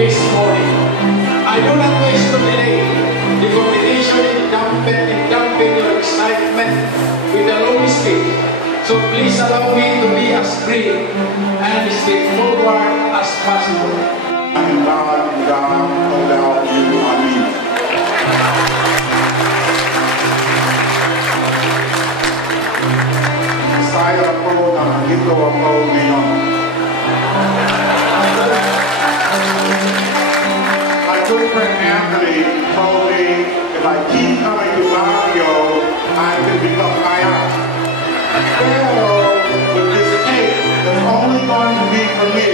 This morning, I do not wish to delay the competition in damping your excitement with a low speed. So please allow me to be as brief and straightforward as possible. And God, allow you, amen. Saya po na dito ako ngayon. My good friend Anthony told me if I keep coming to Baguio, I can become kaya. Pero with this cake, it's only going to be for me.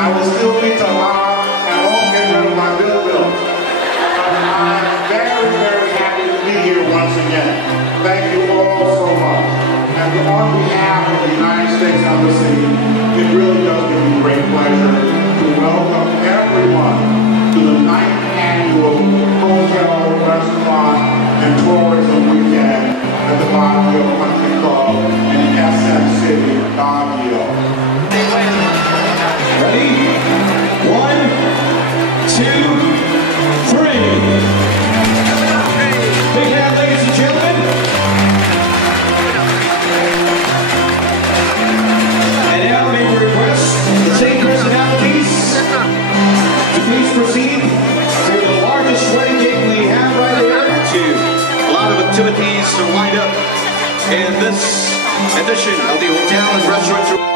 I will still be to mom and won't get rid of my bill. But I'm very, very happy to be here once again. Thank you all so much. And on behalf of the United States Embassy, it really does give me great pleasure to welcome everyone to the 9th annual Hotel, Restaurant, and Tourism Weekend at the Baguio Country Club in SM City, Baguio. Ready? 1, 2, 3. Big hand, ladies and gentlemen. And now may we request the same personalities to please proceed to the largest wedding cake we have right here. A lot of activities are lined up in this edition of the Hotel and Restaurant.